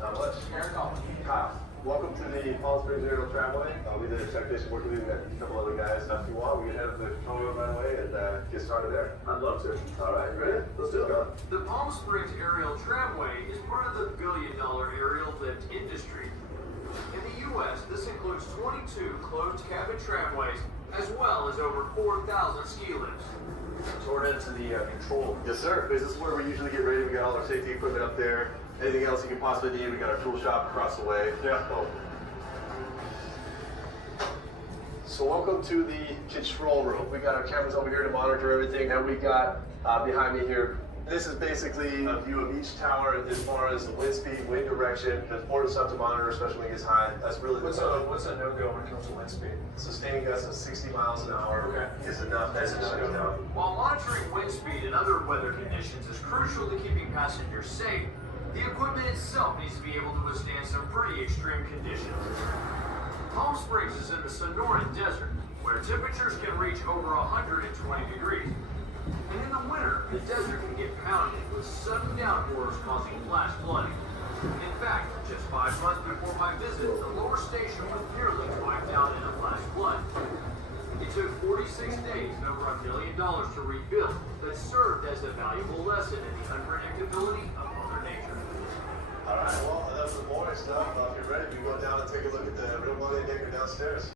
Not much. Kyle, welcome to the Palm Springs Aerial Tramway. We did a technician working with a couple other guys. If you want, we can head up the control room right away and get started there. I'd love to. All right, ready? Let's do it. The Palm Springs Aerial Tramway is part of the billion-dollar aerial lift industry. In the U.S., this includes 22 closed cabin tramways, as well as over 4,000 ski lifts. So we're headed to the control room. Yes, sir. This is where we usually get ready. We got all our safety equipment up there. Anything else you can possibly need, we got our tool shop across the way. Yeah. Oh. So welcome to the control room. We got our cameras over here to monitor everything, and we got behind me here. This is basically a view of each tower as far as the wind speed, wind direction. There's important stuff to monitor, especially when it gets high. That's really What's a no-go when it comes to wind speed? Sustaining gusts of 60 miles an hour is enough. That's a no-go. While monitoring wind speed and other weather conditions is crucial to keeping passengers safe, the equipment itself needs to be able to withstand some pretty extreme conditions. Palm Springs is in the Sonoran Desert, where temperatures can reach over 120 degrees. And in the winter, the desert can get pounded with sudden downpours causing flash flooding. In fact, just 5 months before my visit, the lower station was nearly wiped out in a flash flood. It took 46 days and over $1 million to rebuild, that served as a valuable lesson in the unpredictability of Mother Nature. All right, well, that's the boring stuff. If you're ready, we go down and take a look at the real money maker downstairs.